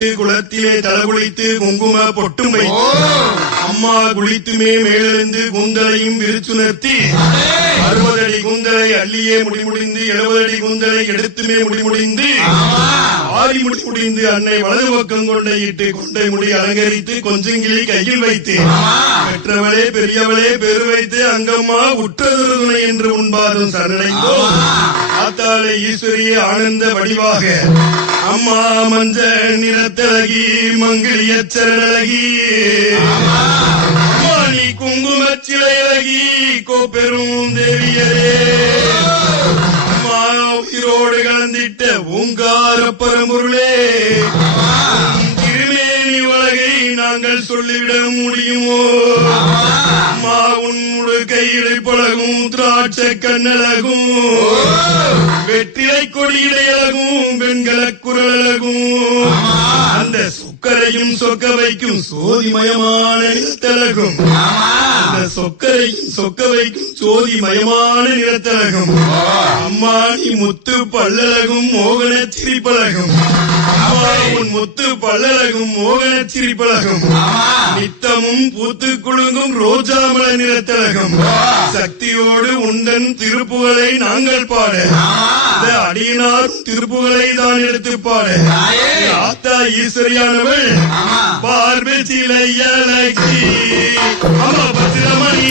குளத்திலே தலகுளித்து குங்கும பொட்டும் வைத்து அம்மா குளித்துமே மேலெழுந்து கூந்தலையும் விரிச்சுணர்த்தி 60 அடி கூந்தலை அள்ளியே முடிந்து 70 அடி கூந்தலை எடுத்துமே முடிந்து 6 முடிந்து அன்னை வலது பக்கம் கொண்டையிட்டு கொண்டை முடி அலங்கரித்து கொஞ்சங்கிளி கையில் வைத்து பெற்றவளே பெரியவளே பெரு வைத்து அங்கம்மா உற்றதொரு துணை என்று உண்பாரும் சரணடைந்தோ ஆத்தாளை ஈஸ்வரியே ஆனந்த வடிவாக அம்மா மஞ்ச நிறத்தழகி மங்கிலிய சரணழகி நீ குங்கும சிலையழகி கோப்பெரும் தேவியரே அம்மா உயிரோடு கலந்திட்ட ஓங்கார பரம்பொருளே திருமேனி உலகை நாங்கள் சொல்லிவிட முடியுமோ அம்மா உன்னோடு கையிடை பழகும் திராட்சை கண்ணழகும் வெற்றிலை கொடியிடையழகும் வெண்கல குரலழகும் அந்த சொக்கரையும் சொக்க வைக்கும் சோதிமயமான நிறத்தழகும் அந்த சொக்கரையும் சொக்க வைக்கும் சோதிமயமான நிறத்தழகும் அம்மா நீ முத்து பல்லழகும் மோகன சிரிப்பழகும் அம்மா உன் முத்து பல்லழகும் மோகன சிரிப்பழகும் நித்தமும் பூத்து குலுங்கும் ரோஜாமல நிறத்தழகும் சக்தியோடு உண்டன் திருப்புகளை நாங்கள் பாட அடியினார் திருப்புகளை தான் எடுத்து பாட ஆத்தா ஈஸ்வரியானவள் பார்வை சிலையழகி பத்திரமணி